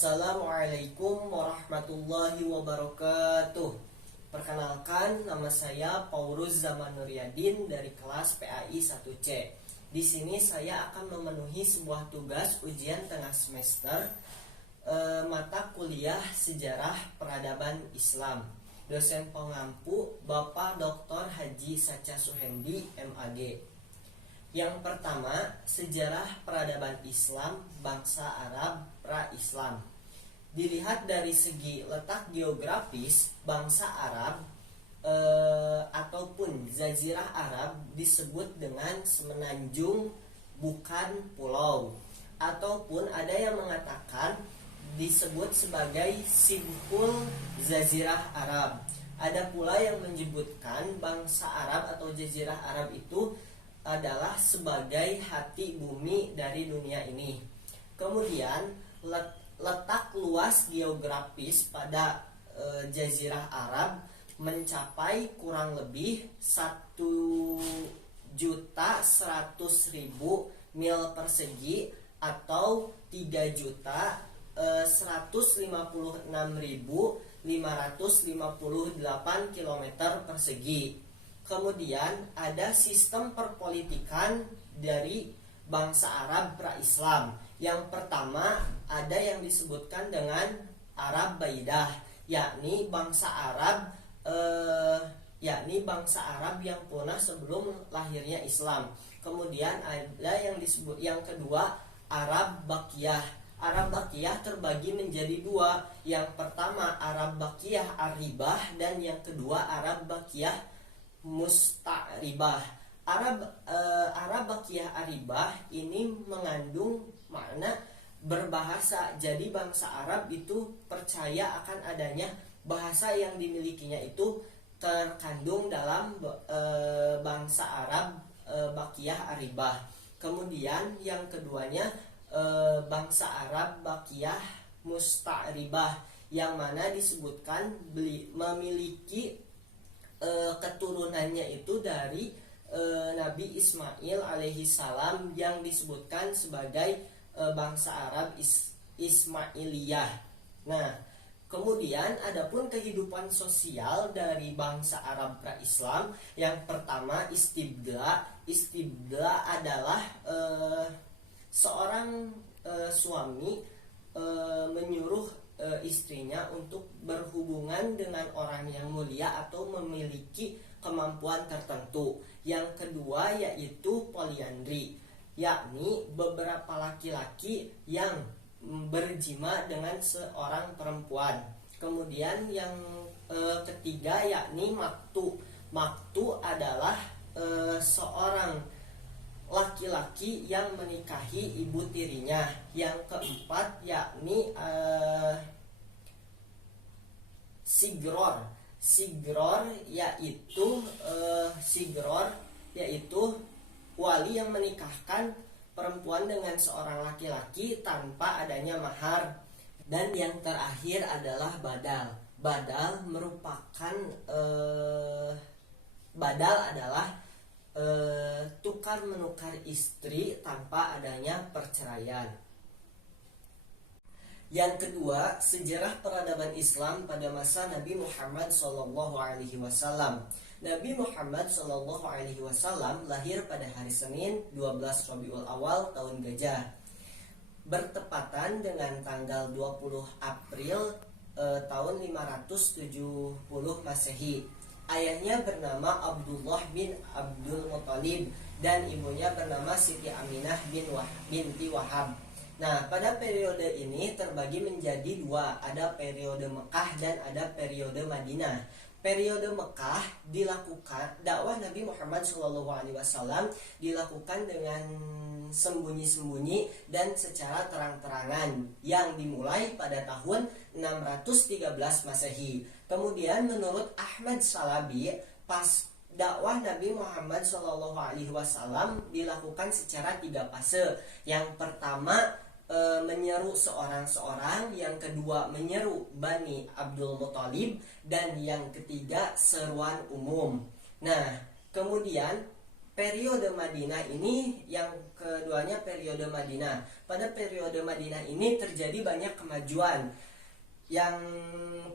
Assalamualaikum warahmatullahi wabarakatuh. Perkenalkan, nama saya Paulus Zaman Nuryadin dari kelas PAI 1C. Di sini saya akan memenuhi sebuah tugas ujian tengah semester mata kuliah Sejarah Peradaban Islam. Dosen pengampu Bapak Dr. Haji Sacha Suhendi, MAG. Yang pertama, sejarah peradaban Islam bangsa Arab pra-Islam. Dilihat dari segi letak geografis, bangsa Arab ataupun Jazirah Arab disebut dengan semenanjung, bukan pulau. Ataupun ada yang mengatakan disebut sebagai simpul Jazirah Arab. Ada pula yang menyebutkan bangsa Arab atau Jazirah Arab itu adalah sebagai hati bumi dari dunia ini. Kemudian letak luas geografis pada Jazirah Arab mencapai kurang lebih 1.100.000 mil persegi atau 3.156.558 km persegi. Kemudian ada sistem perpolitikan dari bangsa Arab pra-Islam. Yang pertama ada yang disebutkan dengan Arab Baidah, yakni bangsa Arab yang punah sebelum lahirnya Islam. Kemudian ada yang disebut yang kedua Arab Baqiyah. Arab Baqiyah terbagi menjadi dua. Yang pertama Arab Baqiyah Aribah dan yang kedua Arab Baqiyah Musta'ribah. Arab Baqiyah Aribah ini mengandung makna berbahasa. Jadi bangsa Arab itu percaya akan adanya bahasa yang dimilikinya itu terkandung dalam bangsa Arab Baqiyah Aribah. Kemudian yang keduanya bangsa Arab Baqiyah Musta'ribah, yang mana disebutkan memiliki keturunannya itu dari Nabi Ismail alaihi salam yang disebutkan sebagai bangsa Arab Ismailiyah. Nah, kemudian adapun kehidupan sosial dari bangsa Arab pra-Islam, yang pertama istibda. Istibda adalah seorang suami menyuruh istrinya untuk berhubungan dengan orang yang mulia atau memiliki kemampuan tertentu. Yang kedua yaitu poliandri, yakni beberapa laki-laki yang berjima dengan seorang perempuan. Kemudian yang ketiga yakni maktu. Maktu adalah seorang laki-laki yang menikahi ibu tirinya. Yang keempat yakni sigror. Sigror yaitu wali yang menikahkan perempuan dengan seorang laki-laki tanpa adanya mahar. Dan yang terakhir adalah badal. Badal merupakan badal adalah tukar menukar istri tanpa adanya perceraian. Yang kedua, sejarah peradaban Islam pada masa Nabi Muhammad SAW. Nabi Muhammad SAW lahir pada hari Senin 12 Rabiul Awal tahun Gajah, bertepatan dengan tanggal 20 April tahun 570 Masehi. Ayahnya bernama Abdullah bin Abdul Muthalib dan ibunya bernama Siti Aminah binti Wahab. Nah, pada periode ini terbagi menjadi dua, ada periode Mekah dan ada periode Madinah. Periode Mekah dilakukan, dakwah Nabi Muhammad SAW dilakukan dengan sembunyi-sembunyi dan secara terang-terangan, yang dimulai pada tahun 613 Masehi. Kemudian menurut Ahmad Shalabi, pas dakwah Nabi Muhammad SAW dilakukan secara 3 fase. Yang pertama menyeru seorang-seorang, yang kedua menyeru Bani Abdul Muthalib, dan yang ketiga seruan umum. Nah, kemudian periode Madinah ini, yang keduanya periode Madinah. Pada periode Madinah ini terjadi banyak kemajuan. Yang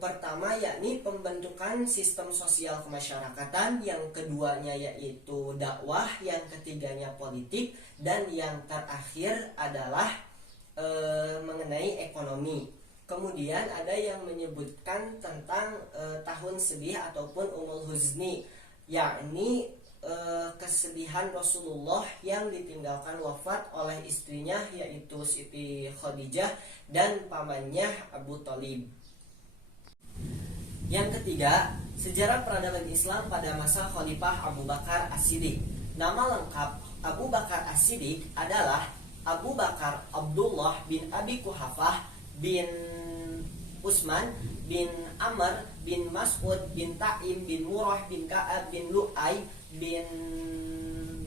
pertama yakni pembentukan sistem sosial kemasyarakatan, yang keduanya yaitu dakwah, yang ketiganya politik, dan yang terakhir adalah mengenai ekonomi. Kemudian ada yang menyebutkan tentang tahun sedih ataupun Umul Huzni, yakni kesedihan Rasulullah yang ditinggalkan wafat oleh istrinya yaitu Siti Khadijah dan pamannya Abu Thalib. Yang ketiga, sejarah peradaban Islam pada masa Khalifah Abu Bakar As-Siddiq. Nama lengkap Abu Bakar As-Siddiq adalah Abu Bakar Abdullah bin Abi Quhafah bin Utsman bin Amr bin Mas'ud bin Taim bin Murrah bin Ka'ab bin Lu'ay bin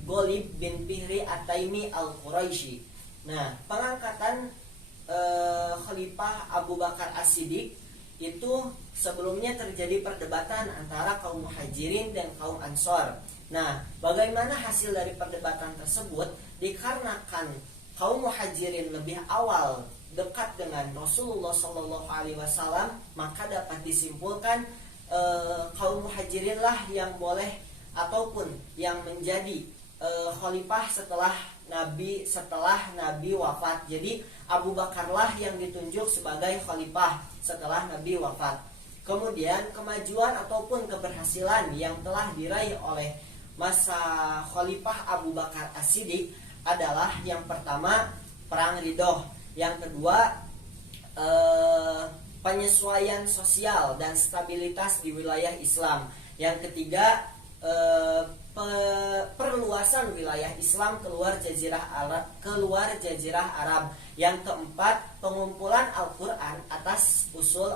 Ghalib bin Fihri At-Taimi Al-Quraisy. Nah, pengangkatan Khalifah Abu Bakar As-Siddiq itu sebelumnya terjadi perdebatan antara kaum Muhajirin dan kaum Ansor. Nah, bagaimana hasil dari perdebatan tersebut? Dikarenakan kaum Muhajirin lebih awal dekat dengan Rasulullah Shallallahu Alaihi Wasallam, maka dapat disimpulkan kaum Muhajirin lah yang boleh ataupun yang menjadi khalifah setelah Nabi wafat. Jadi Abu Bakarlah yang ditunjuk sebagai khalifah setelah Nabi wafat. Kemudian kemajuan ataupun keberhasilan yang telah diraih oleh masa khalifah Abu Bakar As-Siddiq adalah yang pertama perang Ridho, yang kedua penyesuaian sosial dan stabilitas di wilayah Islam, yang ketiga perluasan wilayah Islam keluar jazirah Arab, yang keempat pengumpulan Al-Qur'an atas usul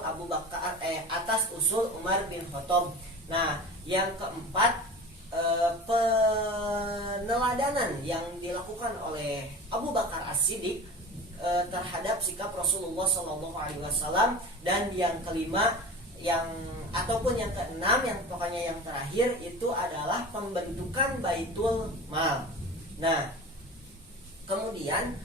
Umar bin Khattab. Nah, yang keempat peneladanan yang dilakukan oleh Abu Bakar As-Siddiq terhadap sikap Rasulullah SAW, dan yang kelima ataupun yang keenam, yang pokoknya yang terakhir itu adalah pembentukan Baitul Mal. Nah, kemudian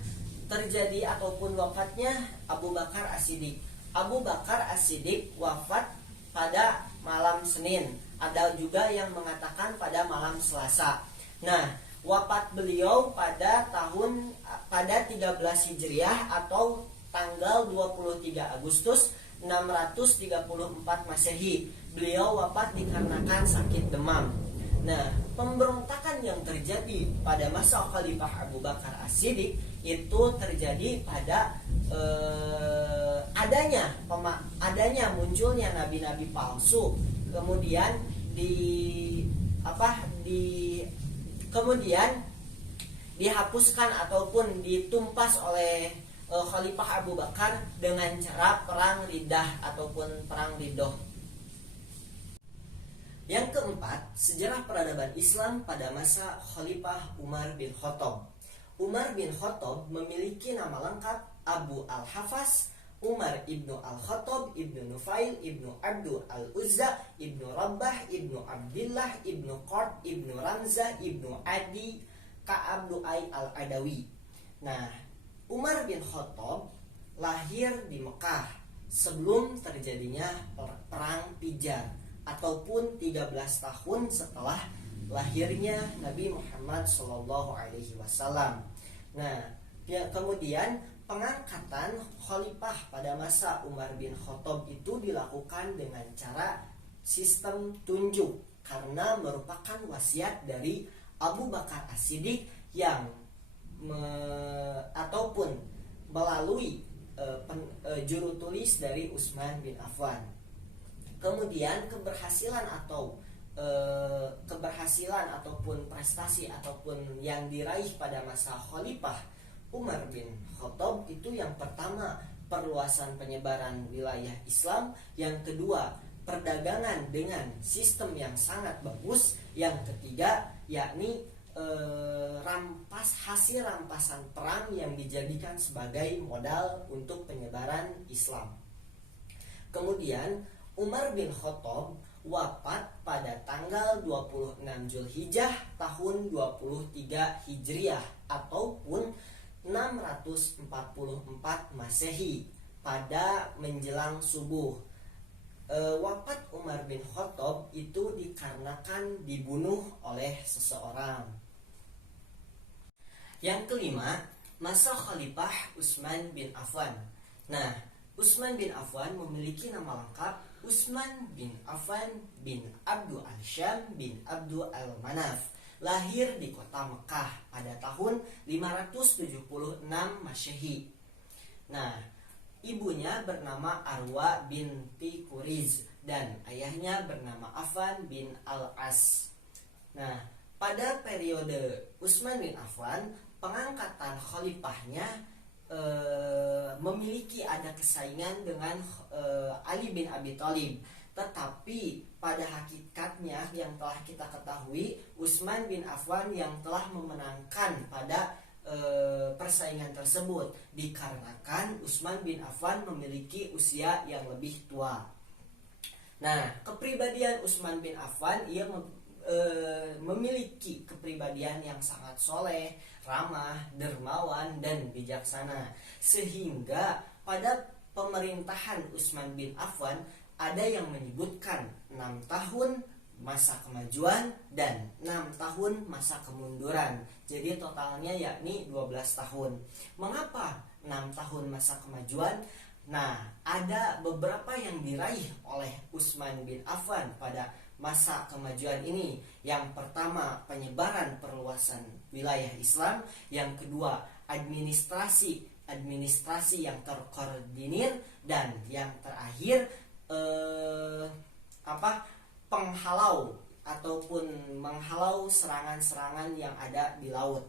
terjadi ataupun wafatnya Abu Bakar As-Siddiq. Abu Bakar As-Siddiq wafat pada malam Senin. Ada juga yang mengatakan pada malam Selasa. Nah, wafat beliau pada 13 Hijriah atau tanggal 23 Agustus 634 Masehi. Beliau wafat dikarenakan sakit demam. Nah, pemberontakan yang terjadi pada masa Khalifah Abu Bakar As-Siddiq itu terjadi pada adanya munculnya nabi-nabi palsu, kemudian dihapuskan ataupun ditumpas oleh Khalifah Abu Bakar dengan cara perang Riddah ataupun perang Ridho. Yang keempat, sejarah peradaban Islam pada masa Khalifah Umar bin Khattab. Umar bin Khattab memiliki nama lengkap Abu Al-Hafas Umar ibnu Al-Khattab ibnu Nufail ibnu Abdul Al-Uzza ibnu Rabbah ibnu Abdillah ibnu Qurt ibnu Ramzah ibnu Adi Ka'ab Lu'ay Al-Adawi. Nah, Umar bin Khattab lahir di Mekah sebelum terjadinya perang Pijar ataupun 13 tahun setelah lahirnya Nabi Muhammad SAW. Nah, kemudian pengangkatan khalifah pada masa Umar bin Khattab itu dilakukan dengan cara sistem tunjuk, karena merupakan wasiat dari Abu Bakar As-Siddiq yang ataupun melalui juru tulis dari Utsman bin Affan. Kemudian keberhasilan ataupun prestasi ataupun yang diraih pada masa Khalifah Umar bin Khattab itu yang pertama perluasan penyebaran wilayah Islam, yang kedua perdagangan dengan sistem yang sangat bagus, yang ketiga yakni hasil rampasan perang yang dijadikan sebagai modal untuk penyebaran Islam. Kemudian Umar bin Khattab wafat pada tanggal 26 Zulhijjah tahun 23 Hijriah ataupun 644 Masehi pada menjelang subuh. Wafat Umar bin Khattab itu dikarenakan dibunuh oleh seseorang. Yang kelima, masa Khalifah Utsman bin Affan. Nah, Utsman bin Affan memiliki nama lengkap Utsman bin Affan bin Abdul Al-Syam bin Abdul Al-Manaf. Lahir di kota Mekah pada tahun 576 Masehi. Nah, ibunya bernama Arwa binti Kuriz dan ayahnya bernama Affan bin Al-As. Nah, pada periode Utsman bin Affan, pengangkatan khalifahnya memiliki ada kesaingan dengan Ali bin Abi Thalib. Tetapi pada hakikatnya yang telah kita ketahui, Utsman bin Affan yang telah memenangkan pada persaingan tersebut dikarenakan Utsman bin Affan memiliki usia yang lebih tua. Nah, kepribadian Utsman bin Affan, ia memiliki kepribadian yang sangat soleh, ramah, dermawan, dan bijaksana. Sehingga pada pemerintahan Utsman bin Affan ada yang menyebutkan 6 tahun masa kemajuan dan 6 tahun masa kemunduran. Jadi totalnya yakni 12 tahun. Mengapa 6 tahun masa kemajuan? Nah, ada beberapa yang diraih oleh Utsman bin Affan pada masa kemajuan ini. Yang pertama, penyebaran perluasan wilayah Islam. Yang kedua, administrasi yang terkoordinir. Dan yang terakhir penghalau ataupun menghalau serangan-serangan yang ada di laut.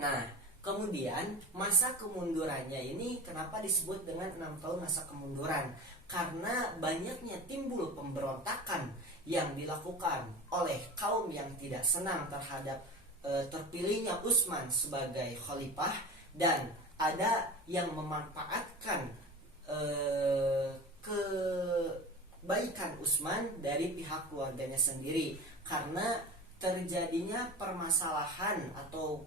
Nah, kemudian masa kemundurannya ini kenapa disebut dengan 6 tahun masa kemunduran? Karena banyaknya timbul pemberontakan yang dilakukan oleh kaum yang tidak senang terhadap terpilihnya Utsman sebagai khalifah, dan ada yang memanfaatkan kebaikan Utsman dari pihak keluarganya sendiri, karena terjadinya permasalahan atau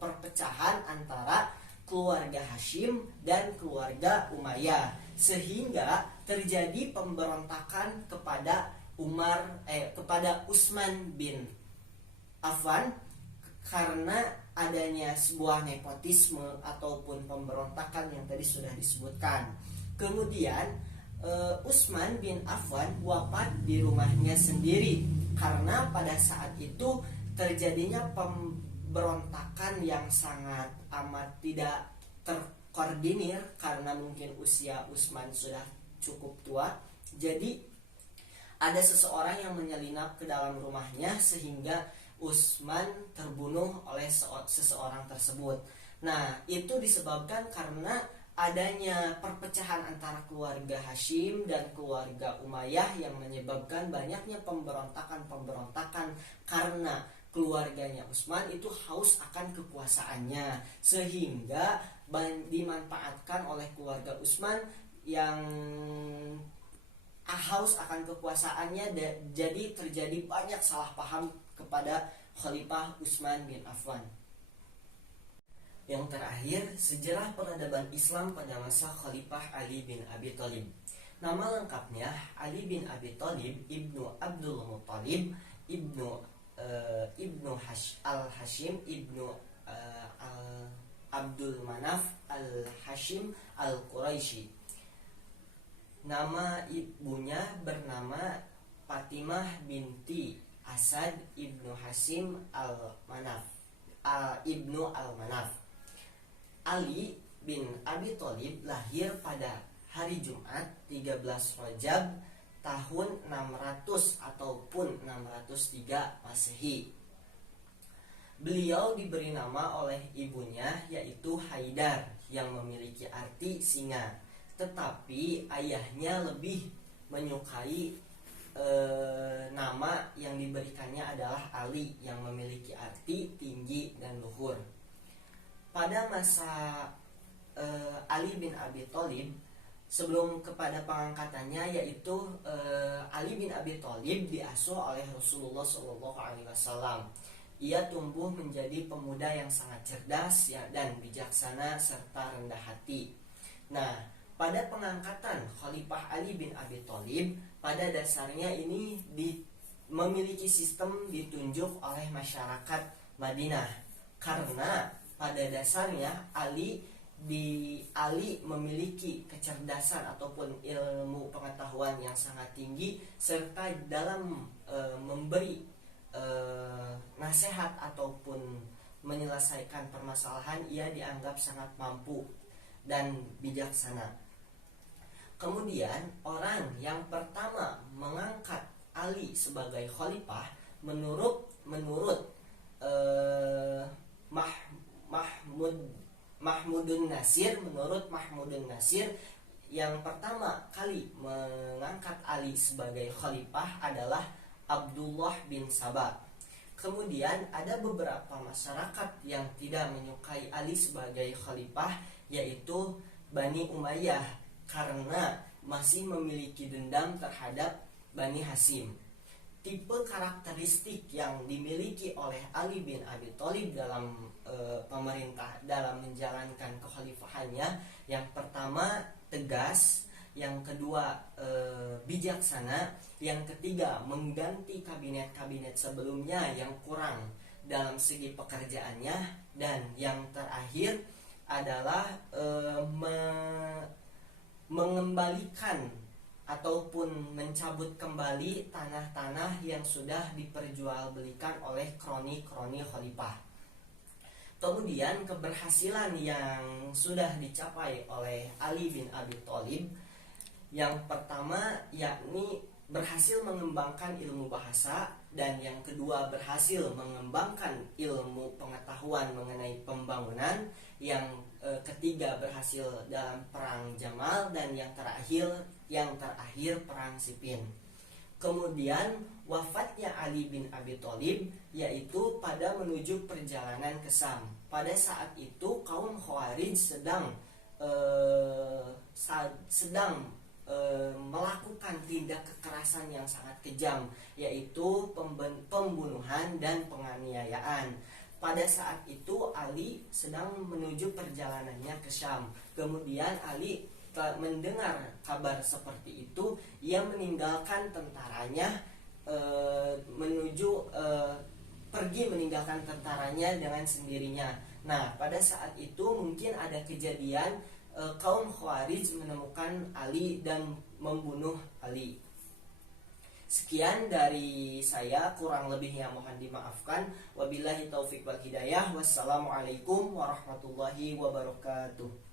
perpecahan antara keluarga Hashim dan keluarga Umayyah, sehingga terjadi pemberontakan kepada Utsman bin Affan karena adanya sebuah nepotisme ataupun pemberontakan yang tadi sudah disebutkan. Kemudian Utsman bin Affan wafat di rumahnya sendiri karena pada saat itu terjadinya pemberontakan yang sangat amat tidak terkoordinir karena mungkin usia Utsman sudah cukup tua. Jadi ada seseorang yang menyelinap ke dalam rumahnya sehingga Utsman terbunuh oleh seseorang tersebut. Nah, itu disebabkan karena adanya perpecahan antara keluarga Hashim dan keluarga Umayyah yang menyebabkan banyaknya pemberontakan karena keluarganya Utsman itu haus akan kekuasaannya, sehingga dimanfaatkan oleh keluarga Utsman yang haus akan kekuasaannya, jadi terjadi banyak salah paham kepada Khalifah Utsman bin Affan. Yang terakhir, sejarah peradaban Islam pada masa Khalifah Ali bin Abi Thalib. Nama lengkapnya Ali bin Abi Thalib ibnu Abdul Muttalib ibnu Al-Hashim ibnu Abdul Manaf Al-Hashim Al-Quraisy. Nama ibunya bernama Fatimah binti Asad ibnu Hashim Al-Manaf ibnu Al-Manaf. Ali bin Abi Thalib lahir pada hari Jumat 13 Rajab tahun 600 ataupun 603 Masehi. Beliau diberi nama oleh ibunya yaitu Haidar yang memiliki arti singa, tetapi ayahnya lebih menyukai nama yang diberikannya adalah Ali yang memiliki arti tinggi dan luhur. Pada masa Ali bin Abi Thalib, sebelum kepada pengangkatannya, yaitu Ali bin Abi Thalib diasuh oleh Rasulullah SAW. Ia tumbuh menjadi pemuda yang sangat cerdas ya, dan bijaksana serta rendah hati. Nah, pada pengangkatan Khalifah Ali bin Abi Thalib, pada dasarnya ini memiliki sistem ditunjuk oleh masyarakat Madinah, karena pada dasarnya Ali memiliki kecerdasan ataupun ilmu pengetahuan yang sangat tinggi, serta dalam memberi nasihat ataupun menyelesaikan permasalahan ia dianggap sangat mampu dan bijaksana. Kemudian orang yang pertama mengangkat Ali sebagai khalifah menurut Mahmudun Nasir, yang pertama kali mengangkat Ali sebagai khalifah adalah Abdullah bin Sabah. Kemudian ada beberapa masyarakat yang tidak menyukai Ali sebagai khalifah, yaitu Bani Umayyah, karena masih memiliki dendam terhadap Bani Hasyim. Tipe karakteristik yang dimiliki oleh Ali bin Abi Thalib dalam pemerintah, dalam menjalankan kekhalifahannya, yang pertama tegas, yang kedua bijaksana, yang ketiga mengganti kabinet-kabinet sebelumnya yang kurang dalam segi pekerjaannya, dan yang terakhir adalah mengembalikan ataupun mencabut kembali tanah-tanah yang sudah diperjualbelikan oleh kroni-kroni khalifah. Kemudian keberhasilan yang sudah dicapai oleh Ali bin Abi Thalib, yang pertama yakni berhasil mengembangkan ilmu bahasa, dan yang kedua berhasil mengembangkan ilmu pengetahuan mengenai pembangunan, yang ketiga berhasil dalam perang Jamal, dan yang terakhir perang Siffin. Kemudian wafatnya Ali bin Abi Thalib yaitu pada menuju perjalanan ke Syam. Pada saat itu kaum Khawarij sedang melakukan tindak kekerasan yang sangat kejam, yaitu pembunuhan dan penganiayaan. Pada saat itu Ali sedang menuju perjalanannya ke Syam. Kemudian Ali mendengar kabar seperti itu, ia meninggalkan tentaranya, pergi meninggalkan tentaranya dengan sendirinya. Nah, pada saat itu mungkin ada kejadian kaum Khawarij menemukan Ali dan membunuh Ali. Sekian dari saya, kurang lebihnya mohon dimaafkan. Wabillahi taufik wal hidayah. Wassalamualaikum warahmatullahi wabarakatuh.